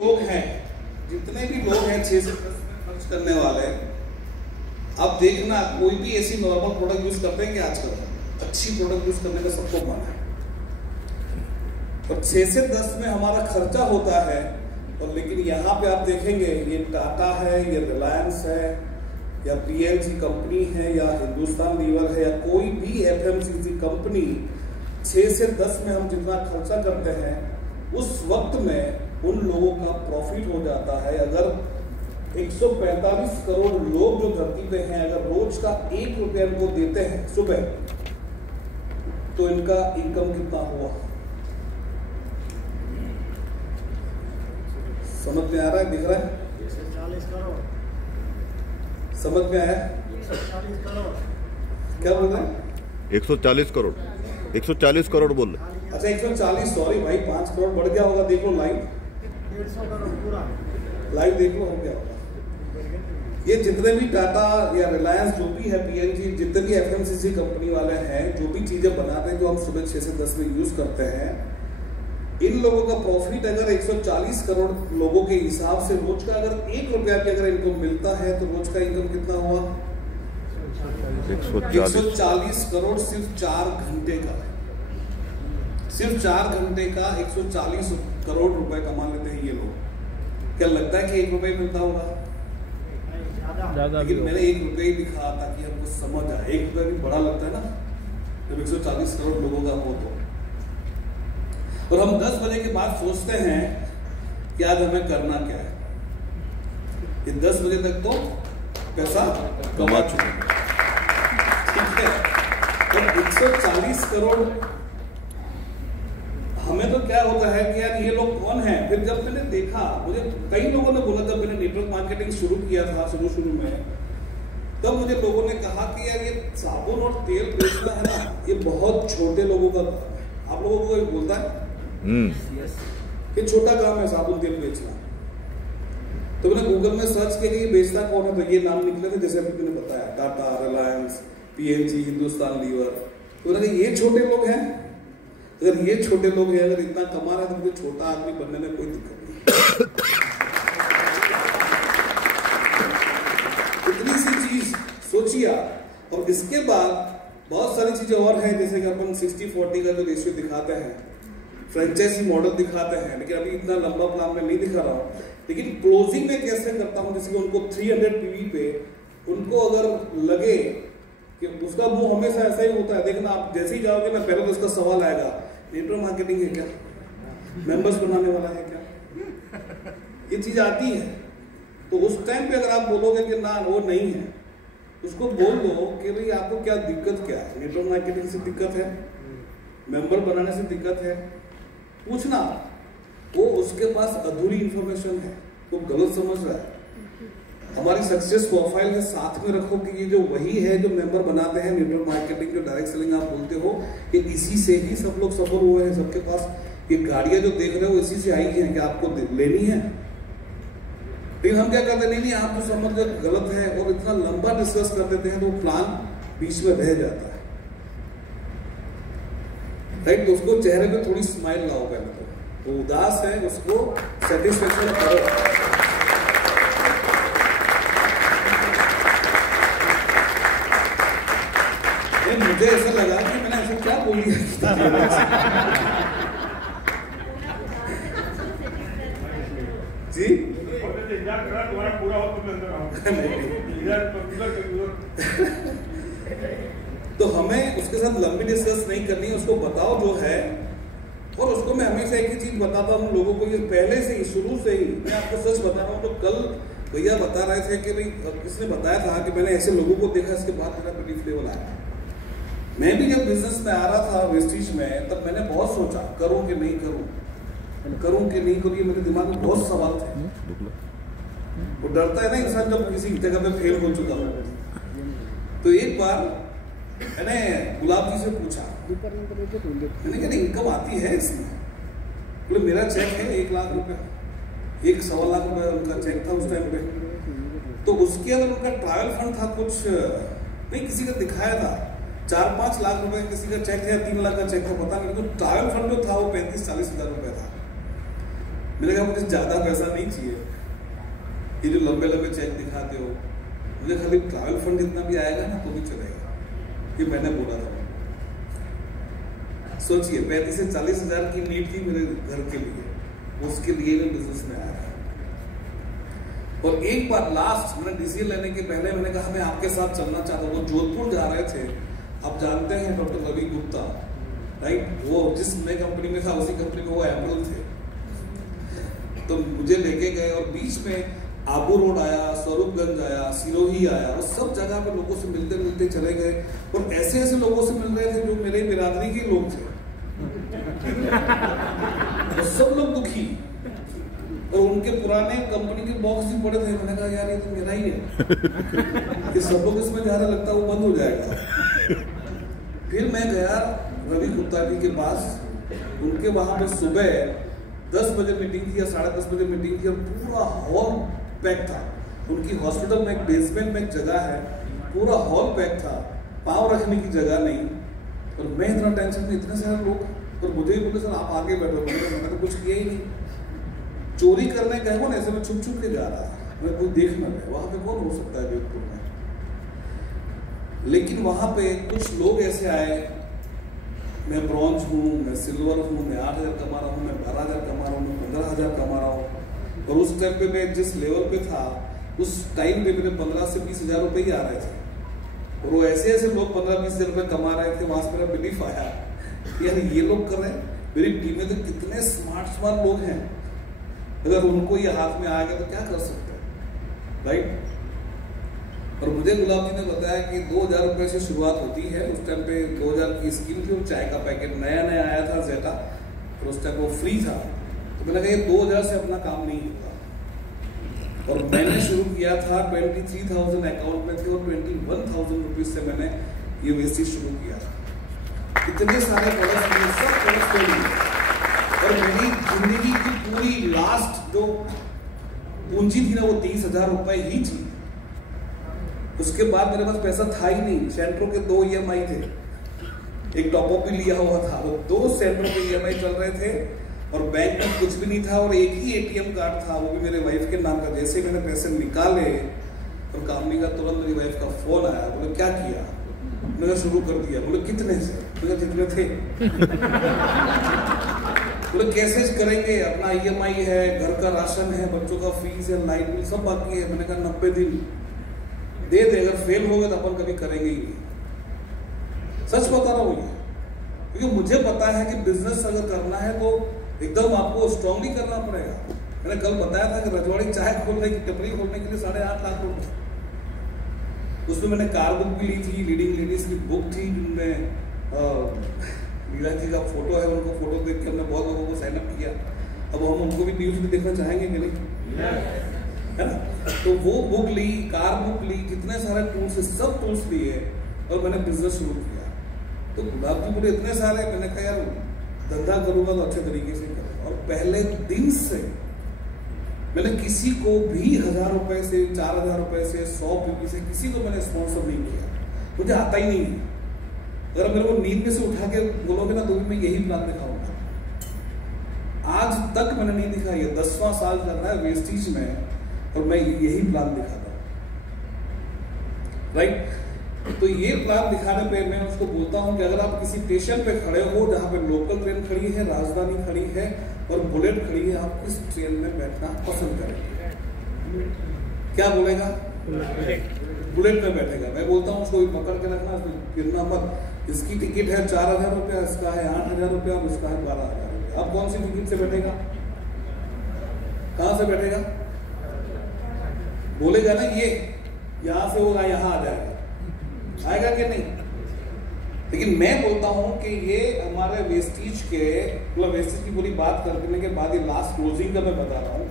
लोग हैं, जितने भी लोग हैं 6 से 10 में खर्च करने वाले, अब देखना कोई भी ऐसी नॉर्मल प्रोडक्ट यूज करते हैं कि आजकल अच्छी प्रोडक्ट यूज करने का सबको मन है, और 6 से 10 में हमारा खर्चा होता है। और लेकिन यहाँ पे आप देखेंगे ये टाटा है या रिलायंस है या पीएलजी कंपनी है या हिंदुस्तान लीवर है या कोई भी एफएमसीजी कंपनी, 6 से 10 में हम जितना खर्चा करते हैं उस वक्त में उन लोगों का प्रॉफिट हो जाता है। अगर 145 करोड़ लोग जो धरती पे हैं, अगर रोज का 1 रुपया इनको देते हैं सुबह, तो इनका इनकम कितना हुआ? समझ में आ रहा है? दिख रहा है? 140 करोड़। समझ में आया? 140 करोड़। क्या बोल रहे हैं? 140 करोड़ 140 करोड़ बोल रहे। अच्छा 140, सॉरी भाई 5 करोड़ बढ़ गया होगा, देख लो लाइव 150 करोड़ पूरा लाइव देख लो, हो गया होगा। ये जितने भी टाटा या रिलायंस जो भी है, पीएनजी, जितने भी एफएमसीजी कंपनी वाले हैं, जो भी चीजें बनाते हैं जो हम सुबह 6 से 10 में यूज करते हैं, इन लोगों का प्रॉफिट अगर 140 करोड़ लोगों के हिसाब से रोज का अगर 1 रुपया की अगर इनकम मिलता है, तो रोज का इनकम कितना हुआ? 140 करोड़ सिर्फ 4 घंटे का। सिर्फ 4 घंटे का 140 करोड़ रुपए कमा लेते हैं ये लोग। क्या लगता है कि 1 रुपये मिलता होगा? लेकिन मैंने 1 रुपये ही लिखा ताकि हमको समझ आए। 1 रुपया भी बड़ा लगता है ना जब 140 करोड़ लोगों का हो तो। और हम 10 बजे के बाद सोचते हैं कि आज हमें करना क्या है। ये 10 बजे तक तो पैसा कमा चुके हैं, ठीक है। तो 140 करोड़ हमें तो क्या होता है कि यार ये लोग कौन हैं? फिर जब मैंने देखा, मुझे कई लोगों ने बोला, जब मैंने नेटवर्क मार्केटिंग शुरू किया था शुरू में, तब मुझे लोगों ने कहा कि यार ये साबुन और तेल बेचना है ना, ये बहुत छोटे लोगों का काम है। आप लोगों को कोई बोलता है ये छोटा काम है साबुन तेल बेचना? तो मैंने गूगल में सर्च किया कि ये बेचता कौन है, तो ये नाम निकले थे जैसे अभी मैंने बताया, टाटा, रिलायंस, पीएनजी, हिंदुस्तान लीवर। तो मैंने कहा ये छोटे लोग हैं? अगर ये छोटे लोग हैं, अगर इतना कमा रहे हैं, तो मुझे छोटा आदमी बनने में कोई दिक्कत नहीं। इतनी सी चीज सोचिए आप। और इसके बाद बहुत सारी चीजें और हैं, जैसे कि अपन 60-40 का जो रेशियो दिखाते हैं, फ्रेंचाइजी मॉडल दिखाते हैं, लेकिन अभी इतना लंबा प्लान में नहीं दिखा रहा हूं। लेकिन क्लोजिंग में कैसे करता हूं, जैसे कि उनको 300 पीवी पे उनको अगर लगे कि उसका मुंह हमेशा ऐसा ही होता है, देखना आप जैसे ही जाओगे ना, पहले तो उसका सवाल आएगा, नेटवर्क मार्केटिंग है क्या? मेंबर्स बनाने वाला है क्या? ये चीज आती है। तो उस टाइम पे अगर आप बोलोगे कि ना वो नहीं है, उसको बोल दो कि भाई आपको क्या दिक्कत क्या है? नेटवर्क मार्केटिंग से दिक्कत है, मेंबर बनाने से दिक्कत है, पूछना। वो उसके पास अधूरी इंफॉर्मेशन है, वो गलत समझ रहा है। हमारी सक्सेस प्रोफाइल के साथ में रखो कि ये जो वही है जो मेंबर बनाते हैं, नेटवर्क मार्केटिंग जो डायरेक्ट सेलिंग आप बोलते हो, कि इसी से ही सब लोग सफल हुए हैं। सबके पास ये गाड़ियां जो देख रहे हो इसी से आई हैं कि आपको लेनी है। लेकिन हम क्या करते हैं, नहीं आप तो समझ गलत है, और इतना लंबा डिस्कस कर देते हैं तो प्लान बीच में रह जाता है, राइट। तो उसको चेहरे पे थोड़ी स्माइल लाओ पहले तो उदास है उसको सेटिस्फेक्शन करो। मुझे ऐसा लगा कि मैंने ऐसा क्या बोल दिया। जी तो हमें उसके साथ लंबी डिस्कस नहीं करनी, उसको बताओ जो है। और उसको मैं हमेशा एक ही चीज बताता हूँ लोगों को, ये पहले से ही शुरू से ही मैं आपको सच बता रहा हूँ। तो कल भैया बता रहे थे कि भाई किसने बताया था कि मैंने ऐसे लोगों को देखा, इसके बाद मेरा बिलीफ लेवल आया। मैं भी जब बिजनेस में आ रहा था वेस्टिज में, तब मैंने बहुत सोचा करूं कि नहीं करूं, करूं कि नहीं करूं, ये मेरे दिमाग में बहुत सवाल थे। वो डरता है ना इंसान जब किसी जगह पे फेल हो चुका हो। तो एक बार मैंने गुलाब जी से पूछा, मैंने कहा इनकम आती है इसमें? बोले मेरा चेक है 1 लाख रुपया, 1-1.25 लाख रुपया उनका चेक था उस टाइम पे। तो उसके अंदर उनका ट्रायल फंड था, कुछ नहीं किसी का दिखाया था, 4-5 लाख रुपए किसी का चेक था या 3 लाख का चेक था, पता नहीं। तो ट्रायल फंड जो था वो 35-40 हजार रुपए था। मैंने कहा मुझे ज्यादा पैसा नहीं चाहिए, ये जो लंबे लंबे चेक दिखाते हो, मुझे खाली ट्रैवल फंड जितना भी आएगा ना तो भी चलेगा। ये मैंने बोला था। सोचिए 35 से 40 हजार की नीड थी मेरे घर के लिए, उसके लिए मैं बिजनेस में आया था। और एक बार लास्ट मैंने डिसीजन लेने के पहले मैंने कहा मैं आपके साथ चलना चाहता हूँ। वो जोधपुर जा रहे थे, आप जानते हैं डॉक्टर रवि गुप्ता, राइट? वो जिस मैं कंपनी में था उसी कंपनी में वो एम्पल थे। तो मुझे लेके गए और बीच में आबू रोड आया, स्वरूपगंज आया, सिरोही आया, और सब जगह पे लोगों से मिलते मिलते चले गए। और ऐसे ऐसे लोगों से मिल रहे थे जो मेरे बिरादरी के लोग थे। और सब लोग दुखी, और उनके पुराने कंपनी के बॉक्स भी पड़े थे। मैंने कहा यार ये तो मेरा ही है, कि सब लोग इसमें ज्यादा लगता है वो बंद हो जाएगा। फिर मैं गया रवि गुप्ता जी के पास, उनके वहां पे सुबह 10 बजे मीटिंग थी या 10:30 बजे मीटिंग थी, और पूरा हॉल पैक था। उनकी हॉस्पिटल में एक बेसमेंट में एक जगह है, पूरा हॉल पैक था, पाँव रखने की जगह नहीं। और मैं इतना टेंशन में, इतने सारे लोग, और मुझे ही बोले सर आप आगे बैठो। मैंने तो कुछ किया ही नहीं, चोरी करने गए हो ना, ऐसे में छुप छुप के जा रहा है, मैं कोई देख न रहे। वहां पे कौन हो सकता है जोधपुर में? लेकिन वहां पे कुछ लोग ऐसे आए, मैं ब्रॉन्ज हूँ, मैं सिल्वर हूँ, मैं 8,000 कमा रहा हूँ, मैं 12,000 कमा रहा हूँ, मैं 15,000 कमा रहा हूँ। और उस टाइम पे मैं जिस लेवल पे था, उस टाइम पे मेरे 15 से 20 हजार रुपए ही आ रहे थे। और वो ऐसे ऐसे लोग 15-20 हजार रुपए कमा रहे थे। वहां से मेरा बिलीफ आया यार ये लोग कर रहे हैं, मेरी टीम में तो कितने स्मार्ट लोग हैं, अगर उनको ये हाथ में आ गया तो क्या कर सकते हैं, राइट? और मुझे गुलाब जी ने बताया कि 2,000 रुपए से शुरुआत होती है। उस टाइम पे 2,000 की स्कीम थी, और चाय का पैकेट नया नया आया था जेटा, और उस टाइम वो फ्री था। तो मैंने कहा ये 2,000 से अपना काम नहीं होगा। और मैंने शुरू किया था 23,000 अकाउंट में थे, और 21,000 रुपीज से मैंने ये वेस्टेज शुरू किया था। इतने सारे प्रोडक्ट्स, सब प्रोडक्ट्स के लिए। और मेरी जिंदगी की पूरी लास्ट जो पूंजी थी ना, वो 30,000 रुपए ही थी। उसके बाद मेरे पास पैसा था ही नहीं। सेंट्रो के 2 EMI थे, एक टॉपअप भी लिया हुआ था, वो 2 सेंट्रो के EMI चल रहे थे, और बैंक में कुछ भी नहीं था, और एक ही ATM कार्ड था, वो भी मेरे वाइफ के नाम का। जैसे मैंने पैसे निकाले और कामनी का तुरंत मेरी वाइफ का फोन आया, बोले क्या किया? मैंने शुरू कर दिया। बोले कितने से? बोले जितने थे। बोले कैसे करेंगे, अपना EMI है, घर का राशन है, बच्चों का फीस है, लाइट बिल सब बाकी है। मैंने कहा 90 दिन दे दे, अगर फेल हो गए तो अपन कभी करेंगे ही नहीं। सच बता रहा हूँ ये, क्योंकि मुझे पता है कि बिजनेस अगर करना है तो एकदम आपको स्ट्रांगली करना पड़ेगा। मैंने कल बताया था कि रजवाड़ी चाय खोलने की टपरी खोलने के लिए 8.5 लाख रुपए, उसमें मैंने कार बुक भी ली थी, लीडिंग लेडीज की बुक थी, जिनमें लीला जी का फोटो है, उनको फोटो देख के हमने बहुत लोगों को साइन अप किया। अब हम उनको भी न्यूज में देखना चाहेंगे कि नहीं, है ना? तो वो बुक ली, कार बुक ली, कितने सारे टूल्स, सब टूल्स लिए, और मैंने बिजनेस शुरू किया। तो गुलाब जी बोले इतने सारे, मैंने कहा यार धंधा करूंगा तो अच्छे तरीके से करूंगा। और पहले दिन से मैंने किसी को भी 1,000 रुपए से, 4,000 रुपए से, 100 पीपी से किसी को मैंने स्पॉन्सर नहीं किया। मुझे आता ही नहीं है। अगर मेरे को नींद में से उठा के बोलोगे ना तो भी मैं यही प्लान दिखाऊंगा। आज तक मैंने नहीं दिखाया, ये 10वां साल चल रहा है वेस्टीज में, और मैं यही प्लान दिखाता हूँ, राइट? तो ये प्लान दिखाने पे मैं उसको बोलता हूँ कि अगर आप किसी स्टेशन पे खड़े हो जहाँ पे लोकल ट्रेन खड़ी है, राजधानी खड़ी है और बुलेट खड़ी है, आप किस ट्रेन में बैठना पसंद करेंगे? क्या बोलेगा? बुलेट में बैठेगा। मैं बोलता हूँ उसको पकड़ के रखना, गिरना मत। इसकी टिकट है 4,000 रुपया, इसका है 8,000 रुपया, और इसका है 12,000 रुपया। आप कौन सी टिकट से बैठेगा? कहाँ से बैठेगा? बोलेगा ना ये यहां से होगा, यहां आ जाएगा, आएगा कि नहीं? लेकिन मैं बोलता हूं कि ये हमारे वेस्टीज के, मतलब वेस्टीज की पूरी बात करने के बाद ये लास्ट क्लोजिंग का मैं बता रहा हूँ,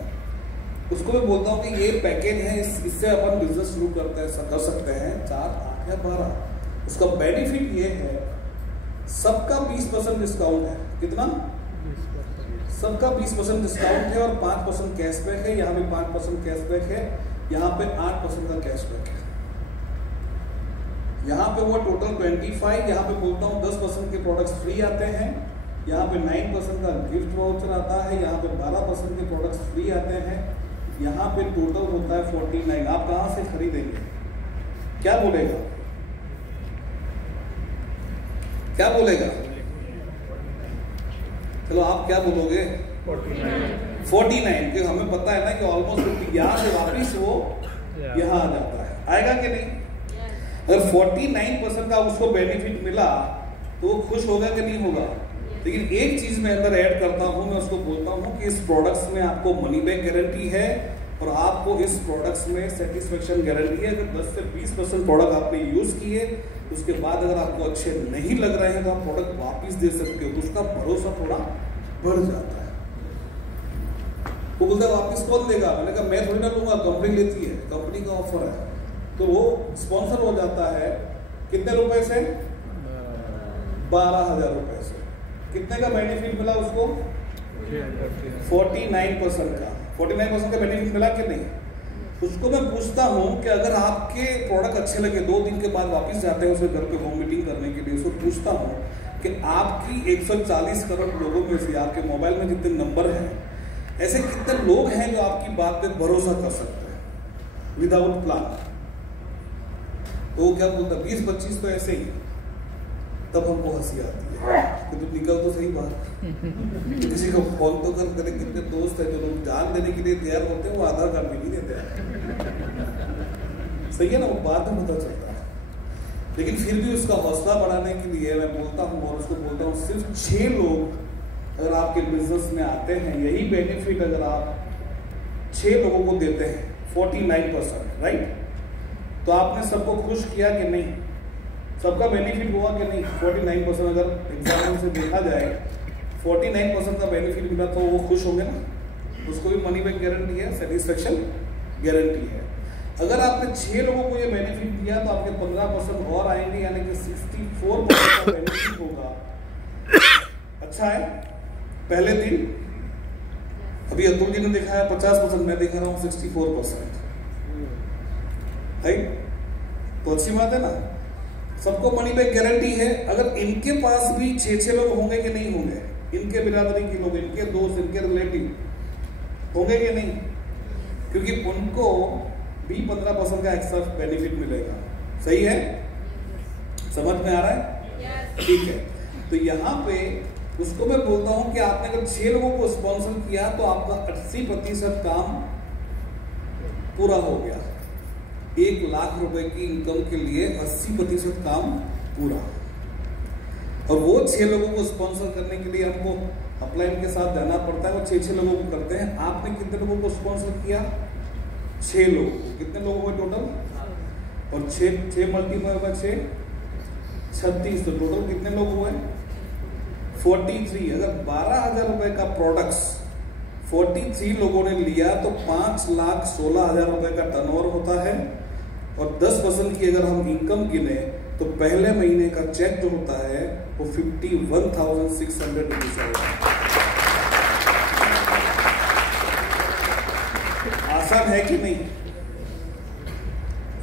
उसको मैं बोलता हूँ कि ये पैकेज है, इससे अपन बिजनेस शुरू कर सकते हैं 4, 8 या 12। उसका बेनिफिट ये है, सबका 20% डिस्काउंट है। कितना? सबका 20% डिस्काउंट है, और 5% कैशबैक है। यहाँ पे 5% कैशबैक है, यहाँ पे 8% का कैशबैक है। यहाँ पे वो टोटल 25, यहाँ पे बोलता हूँ 10% के प्रोडक्ट्स फ्री आते हैं, यहाँ पे 9% का गिफ्ट वाउचर आता है, यहाँ पे 12% के प्रोडक्ट्स फ्री आते हैं, यहाँ पे टोटल होता है 49। आप कहाँ से खरीदेंगे? क्या बोलेगा? क्या बोलेगा? चलो आप क्या बोलोगे? 49, क्योंकि हमें पता है ना कि ऑलमोस्ट यहाँ से वापिस वो यहाँ आ जाता है, आएगा कि नहीं? अगर 49% का उसको बेनिफिट मिला तो वो खुश होगा कि नहीं होगा? लेकिन एक चीज मैं अंदर ऐड करता हूं, मैं उसको बोलता हूं कि इस प्रोडक्ट्स में आपको मनी बैक गारंटी है और आपको इस प्रोडक्ट्स में सेटिस्फेक्शन गारंटी है। अगर 10 से 20% प्रोडक्ट आपने यूज किए, उसके बाद अगर आपको अच्छे नहीं लग रहे हैं तो आप प्रोडक्ट वापस दे सकते हो, तो उसका भरोसा थोड़ा बढ़ जाता है। वो बोलता है वापस कौन देगा? मैंने कहा मैं थोड़ी ना लूंगा, कंपनी लेती है, कंपनी का ऑफर है। तो वो स्पॉन्सर हो जाता है कितने रुपए से? 12,000 रुपए से। कितने का बेनिफिट मिला उसको? 49% का। 49% का बेनिफिट मिला कि नहीं? उसको मैं पूछता हूं कि अगर आपके प्रोडक्ट अच्छे लगे, 2 दिन के बाद वापस जाते हैं उसे घर पे होम मीटिंग करने के लिए, उसको पूछता हूं कि आपकी 140 करोड़ लोगों में से आपके मोबाइल में जितने नंबर हैं, ऐसे कितने लोग हैं जो आपकी बात पे भरोसा कर सकते हैं विदाउट प्लान? तो वो क्या बोलता? 20-25 तो ऐसे ही। तब हमको हंसी आती है कि तू निकल तो सही बात। किसी को फोन तो कर, कितने दोस्त है जो लोग जान देने के लिए तैयार होते हैं, वो आधार कार्ड भी नहीं देते हैं। सही है ना? वो बाद में पता चलता है। लेकिन फिर भी उसका हौसला बढ़ाने के लिए मैं बोलता हूँ और उसको बोलता हूँ, सिर्फ 6 लोग अगर आपके बिजनेस में आते हैं, यही बेनिफिट अगर आप 6 लोगों को देते हैं 49%, राइट? तो आपने सबको खुश किया कि नहीं? सबका बेनिफिट हुआ कि नहीं? 49% अगर एग्जाम्पल से देखा जाए 49% का बेनिफिट मिला तो वो खुश होंगे ना? उसको भी मनी बैक गारंटी है, सेटिस्फेक्शन गारंटी है। अगर आपने 6 लोगों को ये बेनिफिट दिया तो आपके 15% और आएंगे, यानी कि 64% का बेनिफिट होगा। अच्छा है? पहले दिन अभी अतुल जी ने दिखाया 50%, मैं दिखा रहा हूँ 64%, राइट? तो अच्छी बात है ना? सबको मनी बैक गारंटी है। अगर इनके पास भी 6 लोग होंगे कि नहीं होंगे? इनके बिरादरी के लोग, इनके दोस्त, इनके रिलेटिव होंगे कि नहीं? क्योंकि उनको भी 15% का एक्स्ट्रा बेनिफिट मिलेगा। सही है? समझ में आ रहा है? ठीक है। तो यहाँ पे उसको मैं बोलता हूं कि आपने अगर 6 लोगों को स्पॉन्सर किया तो आपका 80% काम पूरा हो गया। 1 लाख रुपए की इनकम के लिए 80% काम पूरा। और वो 6 लोगों को स्पॉन्सर करने के लिए हमको अपलाइन के साथ जाना पड़ता है। वो 6 लोगों को करते हैं। आपने कितने लोगों को स्पॉन्सर किया? 6 लोगों को। कितने लोगों को टोटल? और 6 मल्टीप्लाई बाय 6 36, तो टोटल कितने लोग हुए? 43। अगर 12,000 रुपए का प्रोडक्ट्स 43 लोगों ने लिया तो 5,16,000 रुपए का टर्नओवर होता है। और 10% की अगर हम इनकम गिने तो पहले महीने का चेक जो होता है वो 51,600 रुपीज आएगा। आसान है कि नहीं?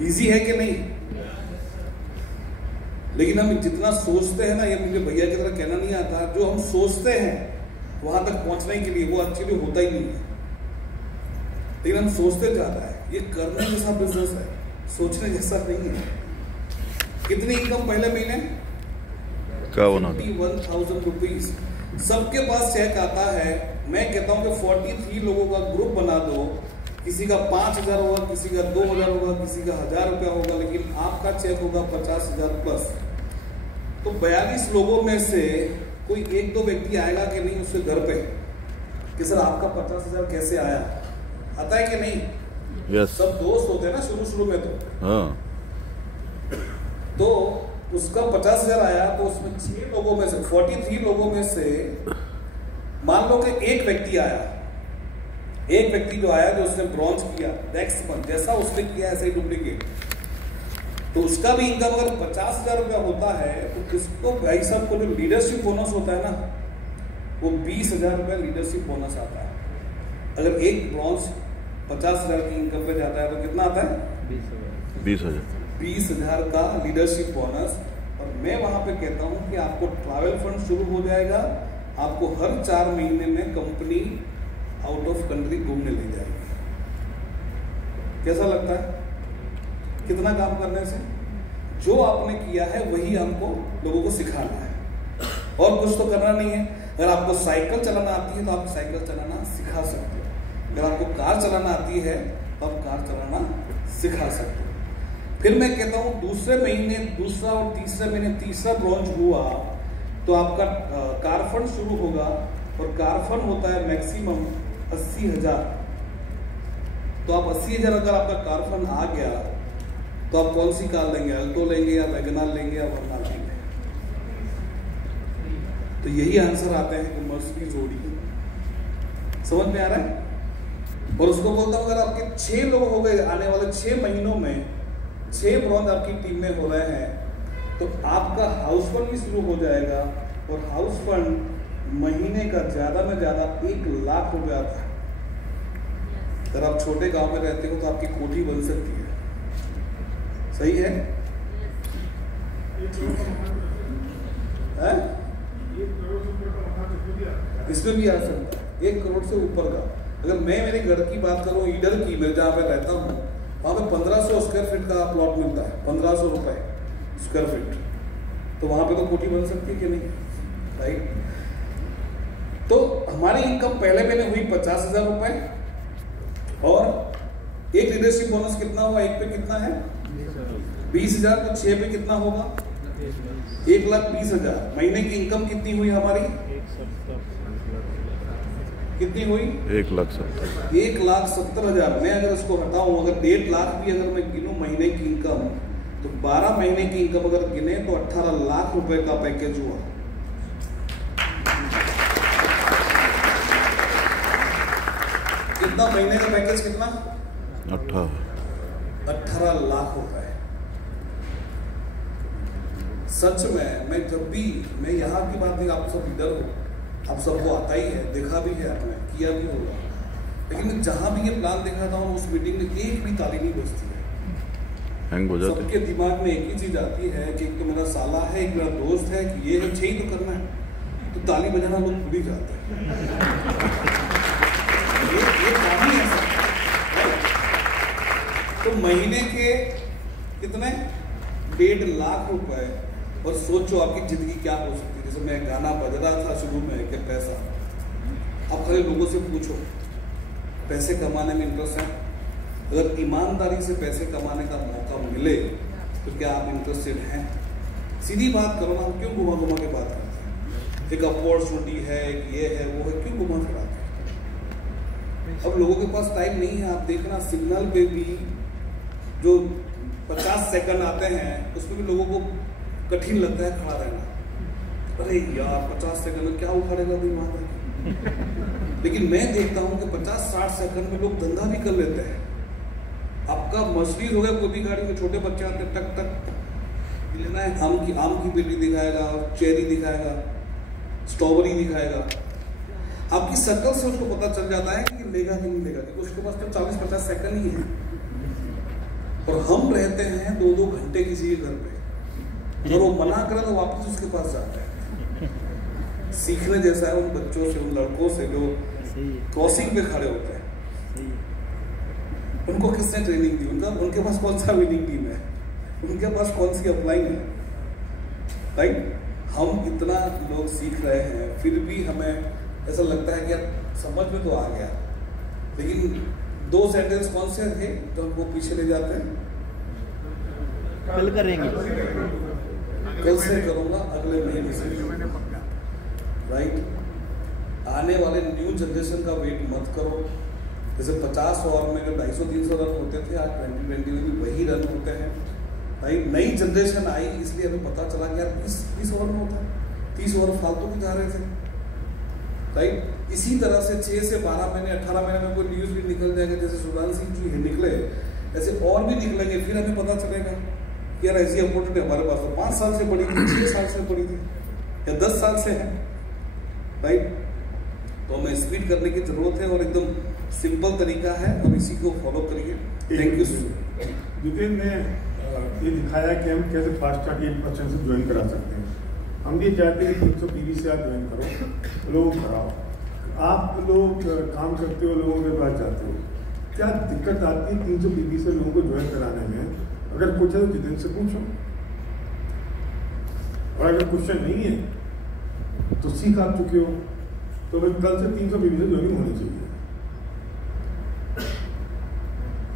इजी है कि नहीं? लेकिन हम जितना सोचते हैं ना, ये मुझे भैया की तरह कहना नहीं आता, जो हम सोचते हैं वहां तक पहुंचने के लिए वो एक्चुअली होता ही नहीं है। लेकिन हम सोचते ज्यादा है। ये करने जैसा बिजनेस है, सोचने जैसा नहीं है। कितनी इनकम पहले महीने? 51,000 रुपीज। सबके पास चेक आता है। मैं कहता हूं कि 43 लोगों का ग्रुप बना दो, किसी का 5,000 होगा, किसी का 2,000 होगा, किसी का 1,000 रुपया होगा, लेकिन आपका चेक होगा 50,000 प्लस। तो 42 लोगों में से कोई 1-2 व्यक्ति आएगा कि नहीं उसके घर पे कि सर आपका 50,000 कैसे आया? आता है कि नहीं? yes. सब दोस्त होते हैं ना शुरू में तो। हाँ। तो उसका 50,000 आया तो उसमें 6 लोगों में से 43 लोगों में से मान लो कि एक व्यक्ति आया। एक व्यक्ति जो आया, जो उसने ब्रॉन्ज किया, नेक्स्ट मंथ जैसा उसने किया ऐसे ही डुप्लीकेट, तो उसका भी इनकम अगर 50,000 रुपया होता है तो किसको भाई साहब को जो लीडरशिप बोनस होता है ना, वो 20,000 रुपया लीडरशिप बोनस आता है। अगर एक ब्रॉन्ज 50,000 की इनकम पे जाता है तो कितना आता है? 20,000 का लीडरशिप बोनस। और मैं वहां पे कहता हूं कि आपको ट्रैवल फंड शुरू हो जाएगा, आपको हर 4 महीने में कंपनी आउट ऑफ कंट्री घूमने ले जाएगी। कैसा लगता है? कितना काम करने से? जो आपने किया है वही हमको लोगों को सिखाना है, और कुछ तो करना नहीं है। अगर आपको साइकिल चलाना आती है तो आप साइकिल चलाना सिखा सकते हो, अगर आपको कार चलाना आती है तो आप कार चलाना सिखा सकते हो। फिर मैं कहता हूं दूसरे महीने दूसरा और तीसरे महीने तीसरा ब्रॉन्ज हुआ तो आपका कार फंड शुरू होगा, और कार फंड होता है मैक्सिमम 80,000। तो आप 80,000 अगर आपका कार फंड आ गया तो आप कौन सी कार लेंगे? अल्टो लेंगे या वैगनार लेंगे या वर्ना लेंगे? तो यही आंसर आते हैं कि मर्सिडीज जोड़ी। समझ में आ रहा है? और उसको बोलता हूं अगर आपके 6 लोग हो गए आने वाले 6 महीनों में, 6 ब्रॉन्ज आपकी टीम में हो रहे हैं, तो आपका हाउस फंड भी शुरू हो जाएगा। और हाउस फंड महीने का ज्यादा में ज्यादा 1 लाख रुपए आता है। अगर आप छोटे गांव में रहते हो तो आपकी कोठी बन सकती है। सही है? इसमें भी आ सकता है 1 करोड़ से ऊपर का। अगर मैं मेरे घर की बात करूं, ईडर की, मैं जहाँ पे रहता हूँ वहाँ पे 1500 स्क्वायर फीट का प्लॉट मिलता है, 1500 रुपए स्क्वायर फीट। तो वहां पे तो कोठी बन सकती है कि नहीं? राइट। तो हमारी इनकम पहले महीने हुई 50,000 रुपए, और एक लीडरशिप बोनस कितना हुआ? 1 पे कितना है? 20,000। तो 6 पे कितना होगा? 1,20,000। महीने की इनकम कितनी हुई हमारी? कितनी हुई? 1,70,000। 1,70,000। मैं अगर इसको हटाऊं, अगर 1.5 लाख भी अगर मैं गिनूं महीने की इनकम, तो 12 महीने की इनकम अगर गिने तो 18 लाख रुपए का पैकेज हुआ। कितना महीने का पैकेज? कितना? 18 लाख रुपए। सच में मैं जब भी, मैं यहाँ की बात नहीं, आप सब लीडर हो, आप सबको आता ही है, देखा भी है आपने, किया भी होगा, लेकिन मैं जहां भी ये प्लान देखा था उस मीटिंग में एक भी ताली नहीं बजती है। हैंग हो जाते। सबके दिमाग में एक ही चीज आती है कि एक तो मेरा साला है, एक मेरा दोस्त है, कि ये है, 6 ही तो करना है, तो ताली बजाना लोग भूल ही जाते हैं। ये काम ही ऐसा। तो महीने के कितने? 1.5 लाख रुपए। और सोचो आपकी जिंदगी क्या हो सकती है। जैसे मैं गाना बज रहा था शुरू में कि पैसा, अब खाली लोगों से पूछो पैसे कमाने में इंटरेस्ट है? अगर ईमानदारी से पैसे कमाने का मौका मिले तो क्या आप इंटरेस्टेड हैं? सीधी बात करो ना, क्यों घुमा घुमा के बात करते हैं? एक अपॉर्चुनिटी है, एक ये है, वो है, क्यों घुमा फिराते हैं? अब लोगों के पास टाइम नहीं है। आप देखना सिग्नल पे भी जो 50 सेकंड आते हैं उसमें भी लोगों को कठिन लगता है खड़ा रहना। अरे यार 50 सेकंड में क्या उखाड़ेगा कोई वहां तक। लेकिन मैं देखता हूं कि 50-60 सेकंड में लोग धंधा भी कर लेते हैं। आपका मर्सिडीज हो गया, कोई भी गाड़ी में छोटे बच्चे आते टक टक लेना है, आम की पेटी दिखाएगा, चेरी दिखाएगा, स्ट्रॉबेरी दिखाएगा। आपकी शक्ल से उसको पता चल जाता है कि लेगा कि नहीं लेगा, क्योंकि उसके पास तो 40-50 सेकंड ही है। और हम रहते हैं 2-2 घंटे किसी के घर पे, और वो मना करे तो वापस उसके पास जाते हैं। सीखने जैसा है उन बच्चों से, उन लड़कों से जो क्रॉसिंग पे खड़े होते हैं। उनको किसने ट्रेनिंग दी? उनके पास कौन सा विनिंग टीम है? उनके पास कौन सी अपलाइन है? राइट। हम इतना लोग सीख रहे हैं, फिर भी हमें ऐसा लगता है कि यार समझ में तो आ गया, लेकिन 2 सेंटेंस कौन से थे जो हमको पीछे ले जाते हैं? कल करेंगे, कल से करूंगा, अगले महीने से। राइट। आने वाले न्यू जनरेशन का वेट मत करो। जैसे 50 ओवर में 250-300 रन होते थे, आज 2020 में भी वही रन होते हैं। राइट। नई जनरेशन आई इसलिए हमें पता चला कि यार 20 ओवर में होता है, 30 ओवर फालतू में जा रहे थे। राइट। इसी तरह से 6 से 12 महीने 18 महीने में कोई न्यूज भी निकल जाएगा, जैसे सुशांत सिंह जी निकले, ऐसे और भी निकलेंगे। फिर हमें पता चलेगा कि यार ऐसी अपॉर्चुनिटी हमारे पास तो 5 साल से पड़ी थी, 6 साल से पड़ी थी, या 10 साल से है। राइट। तो हमें स्पीड करने की जरूरत है, और एकदम सिंपल तरीका है, और इसी को फॉलो करिए। Thank you. नितिन ने ये दिखाया कि हम कैसे फास्ट ट्रैक 1% से ज्वाइन करा सकते हैं। हम ये चाहते हैं 300 पीवी से आप ज्वाइन करो, लोगों को कराओ। आप लोग काम करते हो, लोगों के पास जाते हो, क्या दिक्कत आती है 300 पीवी से लोगों को ज्वाइन कराने में? अगर कुछ है तो जितेंद्र से पूछो, और अगर क्वेश्चन नहीं है तो सीख आप चुके हो, तो फिर कल से 300 पीवी से ज्वाइनिंग होनी चाहिए।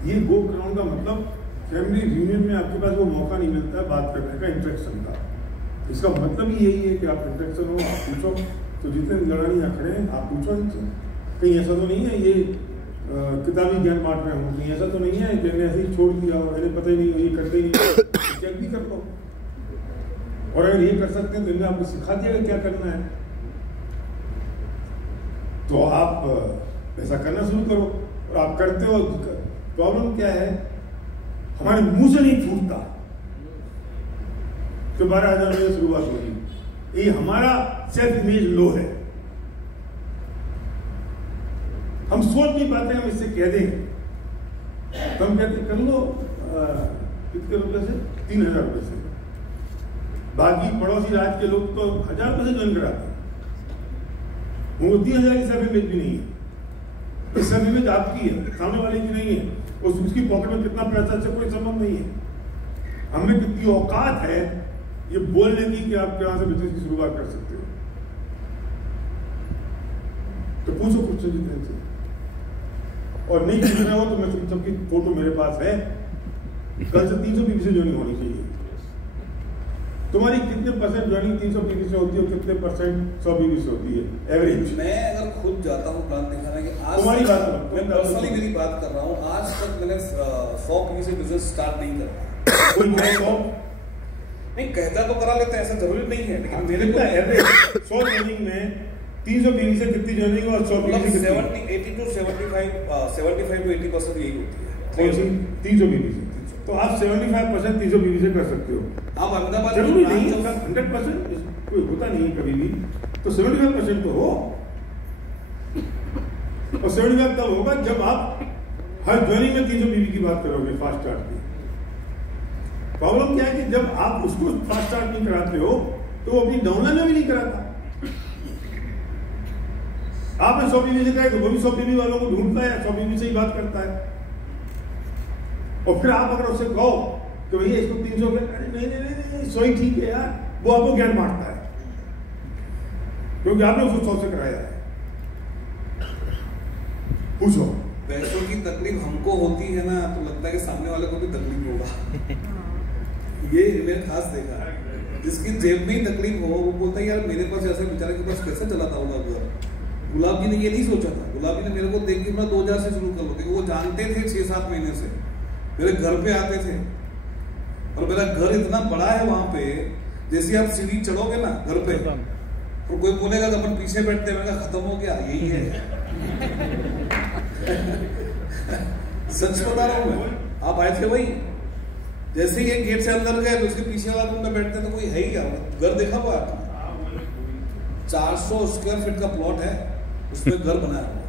ये गो ग्राउंड का मतलब फैमिली रियूनियन में आपके पास वो मौका नहीं मिलता है बात करने का, इंटरेक्शन का। इसका मतलब ही यही है कि आप इंटरेक्शन हो, आप पूछो। तो जितने लड़ाई यहाँ खड़े हैं आप पूछो इनसे, कहीं ऐसा तो नहीं है ये किताबी ज्ञान बांट रहे हो, कहीं ऐसा तो नहीं है कि ऐसे ही छोड़ दिया हो, इन्हें पता ही नहीं, ये करते ही नहीं, चेक भी कर लो। और अगर ये कर सकते हैं तो इन्हें आपको सिखा दिया क्या करना है, तो आप ऐसा करना शुरू करो। और आप करते हो, प्रॉब्लम क्या है, हमारे मुंह से नहीं फूटता तो 12,000 में शुरुआत होगी। ये हमारा सेल्फ इमेज लो है, हम सोच नहीं पाते, हम इससे कह देंगे तो हम कहते कर लो कितने रुपए से, 3,000 रुपए से। बाकी पड़ोसी राज्य के लोग तो 1,000 रुपए से ज्वाइन कराते हैं, उनको 3,000 की सेल्फ इमेज भी नहीं है। सेल्फ इमेज आपकी है, सामने वाले की नहीं है। उसकी पॉकेट में कितना पैसा से कोई संबंध नहीं है। हमें कितनी औकात है ये बोलने की कि आप कहां से बिजनेस की शुरुआत कर सकते हो। तो पूछो कुछ जितने से, और नहीं पूछ रहे हो तो मैं सबकी फोटो मेरे पास है, कल से 300 पीवी से ज्वाइनिंग होनी चाहिए। तुम्हारी कितने परसेंट ज्वाइनिंग 300 पीवी से होती है और कितने परसेंट 100 पीवी से होती है एवरेज? मैं अगर खुद जाता हूँ प्लान दिखाना कि आज तुम्हारी बात मैं पर्सनली मेरी बात कर रहा हूँ, आज तक मैंने 100 पीवी से बिजनेस स्टार्ट नहीं करा। कोई नहीं कहता तो करा लेते हैं, ऐसा जरूरी नहीं है, लेकिन मेरे को एवरेज 100 ज्वाइनिंग में 300 पीवी से कितनी ज्वाइनिंग और 100 पीवी से 80 to 75 to 80% यही होती है। कौन सी 300 पीवी से? तो आप 75% 300 पीवी से कर सकते हो। आप अहमदाबाद जरूरी नहीं है 100% कोई होता नहीं है कभी भी, तो 75% तो हो। और 75 तब होगा जब आप हर ज्वाइनिंग में 300 पीवी की बात करोगे फास्ट स्टार्ट की। प्रॉब्लम क्या है कि जब आप उसको फास्ट स्टार्ट नहीं कराते हो तो वो अपनी डाउनलाइन में भी नहीं कराता। आपने 100 पीवी से कराया तो वो भी 100 पीवी वालों को ढूंढता है, 100 पीवी से ही बात करता है। और फिर आप अगर उससे कहो कि भैया इसको 300 पे, अरे नहीं 100 ही ठीक है यार, वो आपको ज्ञान बांटता है क्योंकि आपने उसको 100 से कराया है। पूछो। पैसों की तकलीफ हमको होती है ना, तो लगता है कि सामने वाले को भी तकलीफ होगा। ये मैंने खास देखा, जिसकी जेब में ही तकलीफ हो वो बोलता है यार मेरे पास ऐसे बेचारे के पास कैसे चलाता होगा घर। गुलाब जी ने ये नहीं सोचा था, गुलाब जी ने मेरे को देख के अपना 2000 से शुरू कर लो, क्योंकि वो जानते थे 6-7 महीने से मेरे घर पे आते थे। और मेरा घर इतना बड़ा है वहां पे, जैसे आप सीढ़ी चढ़ोगे ना घर पे तो कोई बोलेगा तो अपन पीछे बैठते हैं, मैंने खत्म हो गया, यही है। सच बता रहा हूं मैं, आप आए थे वही, जैसे ये गेट से अंदर गए तो उसके पीछे वाला रूम में बैठते तो कोई है ही क्या, घर देखा हुआ आपने? 400 स्क्वायर फीट का प्लॉट है, उसमें घर बनाया हुआ।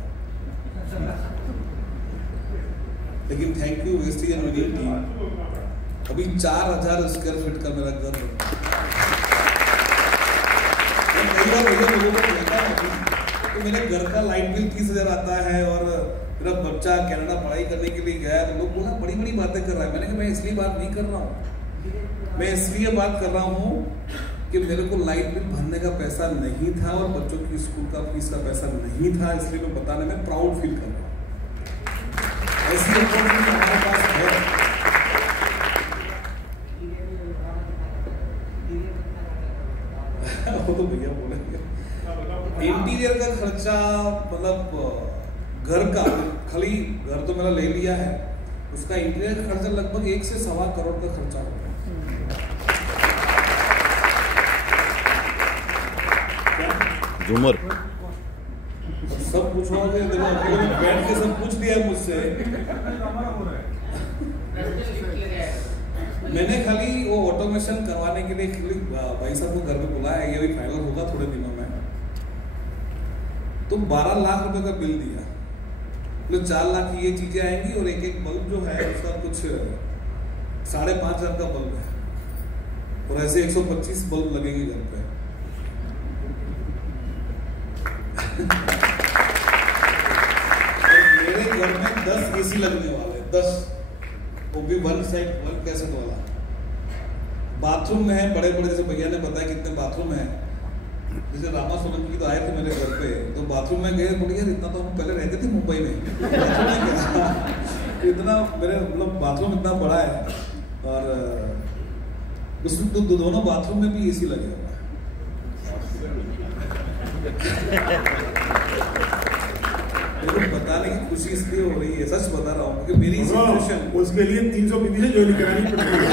लेकिन thank you Vestige and winning team, अभी 4000 स्क्वायर फीट का मेरा घर बना। कई बार मुझे लोगों को कहता है तो मेरे घर का लाइट बिल 30,000 आता है और मेरा बच्चा कनाडा पढ़ाई करने के लिए गया, तो लोग बोला बड़ी बड़ी बातें कर रहा है। मैंने कहा मैं इसलिए बात नहीं कर रहा हूँ, मैं इसलिए बात कर रहा हूँ कि मेरे को लाइट बिल भरने का पैसा नहीं था और बच्चों की स्कूल का फीस का पैसा नहीं था, इसलिए मैं बताने में प्राउड फील कर रहा हूँ। ऐसी अपॉर्चुनिटी हमारे पास है। वो तो भैया बोलेंगे इंटीरियर का खर्चा, मतलब घर का, खाली घर तो मेरा ले लिया है, उसका इंटीरियर का खर्चा लगभग 1 से 1.25 करोड़ का खर्चा होगा। झूमर सब पूछोगे, देखो बैठ के सब पूछ लिया मुझसे। मैंने खाली वो ऑटोमेशन करवाने के लिए भाई साहब को घर में बुलाया, ये भी फाइनल होगा थोड़े दिनों में। तो 12 लाख रुपए का बिल दिया, मतलब 4 लाख की ये चीजें आएंगी और एक बल्ब जो है उसका कुछ 5,500 का बल्ब है और ऐसे 125 बल्ब लगेंगे घर पे। और मेरे घर में 10 AC लगने वाले हैं, 10, वो भी 1 साइड 1 कैसेट वाला। बाथरूम में है बड़े बड़े, जैसे भैया ने बताया कितने बाथरूम है। जैसे रामा सोलंकी तो आए थे मेरे घर पे, तो बाथरूम में गए, बोले यार इतना तो हम पहले रहते थे मुंबई में, इतना मेरे मतलब बाथरूम इतना बड़ा है। और उसमें तो दोनों बाथरूम में भी AC लगे हुआ है। लेकिन बताने की खुशी इसलिए हो रही है, सच बता रहा हूँ, क्योंकि मेरी सिचुएशन उसके लिए 300 बीबी से ज्वाइन करानी पड़ती है।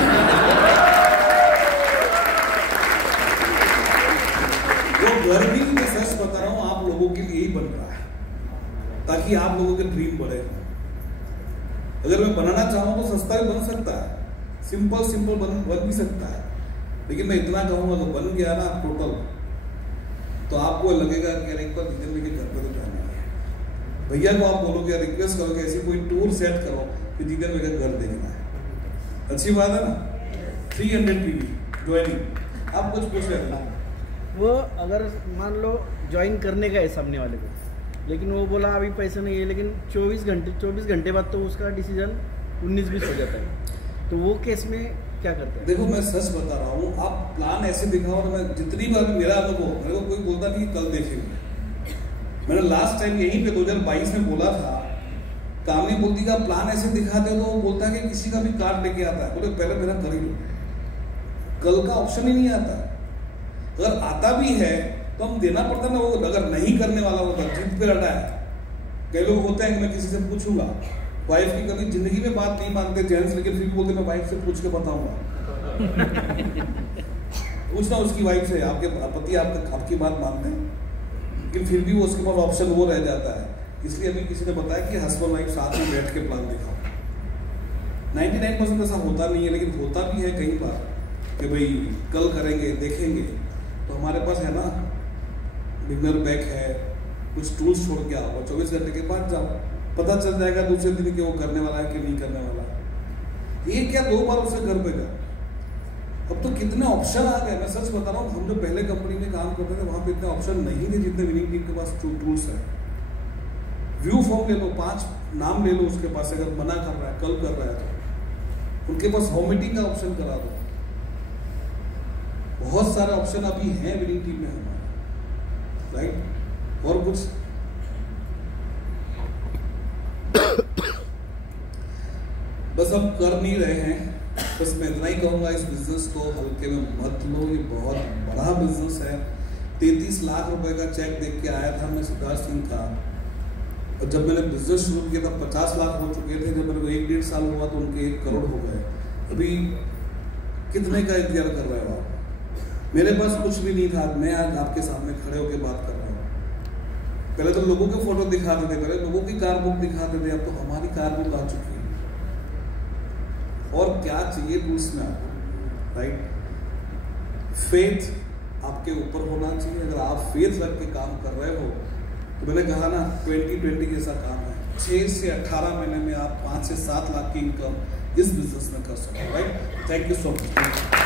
वो घर भी मैं सच बता रहा हूँ आप लोगों के लिए ही बन रहा है, ताकि आप लोगों के ड्रीम बढ़े। अगर मैं बनाना चाहूँ तो सस्ता भी बन सकता है, सिंपल बन भी सकता है, लेकिन मैं इतना कहूँगा अगर बन गया ना टोटल, तो आपको लगेगा कि यार एक बार जितने में घर पर तो जाना है। भैया को आप बोलोगे, रिक्वेस्ट करोगे, ऐसी कोई टूर सेट करो कि जितने में घर देखना है। अच्छी बात है ना। 300 PV ज्वाइनिंग। आप कुछ पूछ रहे थे? वो अगर मान लो ज्वाइन करने का है सामने वाले को, लेकिन वो बोला अभी पैसे नहीं है, लेकिन 24 घंटे बाद तो उसका डिसीजन 19-20 हो जाता है, तो वो केस में क्या करते हैं? देखो मैं सच बता रहा हूँ, आप प्लान ऐसे दिखाओ ना। मैं जितनी बार मेरा अनुभव, मेरे को कोई बोलता नहीं कि कल देखेंगे। मैंने लास्ट टाइम यहीं पे 2022 में बोला था, कामनी बोलती का प्लान ऐसे दिखाते हो तो वो बोलता है कि किसी का भी कार्ड लेके आता है, बोले पहले मेरा कर ही लो, कल का ऑप्शन ही नहीं आता। अगर आता भी है तो हम देना पड़ता ना, वो अगर नहीं करने वाला होता जिद पे अड़ा है। कई लोग होते हैं कि मैं किसी से पूछूंगा, वाइफ की कभी जिंदगी में बात नहीं मानते जेंट्स, लेकिन फिर बोलते मैं वाइफ से पूछ के बताऊंगा। पूछना उसकी वाइफ से, आपके पति आपकी बात मानते हैं, लेकिन फिर भी वो उसके पास ऑप्शन वो रह जाता है। इसलिए अभी किसी ने बताया कि हस्बैंड वाइफ साथ में बैठ के प्लान दिखाओ। 99% ऐसा होता नहीं है, लेकिन होता भी है कई बार कि भाई कल करेंगे देखेंगे। तो हमारे पास है ना बिगनर बैक है, कुछ टूल्स छोड़ के आओ, 24 घंटे के बाद जाओ, पता चल जाएगा दूसरे दिन कि वो करने वाला है कि नहीं करने वाला। एक या 2 बार उससे घर पे गया, अब तो कितने ऑप्शन आ गए। मैं सच बता रहा हूँ, हम जो पहले कंपनी में काम करते थे वहां पे इतने ऑप्शन नहीं थे जितने विनिंग टीम के पास टूल्स है। व्यू फॉर्म ले लो, 5 नाम ले लो उसके पास, अगर मना कर रहा है, कल कर रहा है तो उनके पास होम मीटिंग का ऑप्शन करा दो। बहुत सारे ऑप्शन अभी हैं विनिंग टीम में हमारे, राइट। और कुछ बस हम कर नहीं रहे हैं। बस मैं इतना ही कहूंगा, इस बिजनेस को हल्के में मत लो, ये बहुत बड़ा बिजनेस है। 33 लाख रुपए का चेक देख के आया था मैं, सिद्धार्थ सिंह था, और जब मैंने बिजनेस शुरू किया था 50 लाख हो चुके थे। जब मेरे को 1-1.5 साल हुआ तो उनके 1 करोड़ हो गए। अभी कितने का इंतजार कर रहे हो आप? मेरे पास कुछ भी नहीं था, मैं आज आपके सामने खड़े होकर बात कर रहा हूँ। पहले तो लोगों के फोटो दिखाते थे, पहले लोगों की कार बुक दिखाते थे, अब तो हमारी कार बुक आ चुकी है। और क्या चाहिए टूल्स में आपको, राइट। फेथ आपके ऊपर होना चाहिए। अगर आप फेथ रख के काम कर रहे हो तो मैंने कहा ना 2020 जैसा काम है। 6 से 18 महीने में आप 5 से 7 लाख की इनकम इस बिजनेस में कर सकते हो, right. Thank you so much.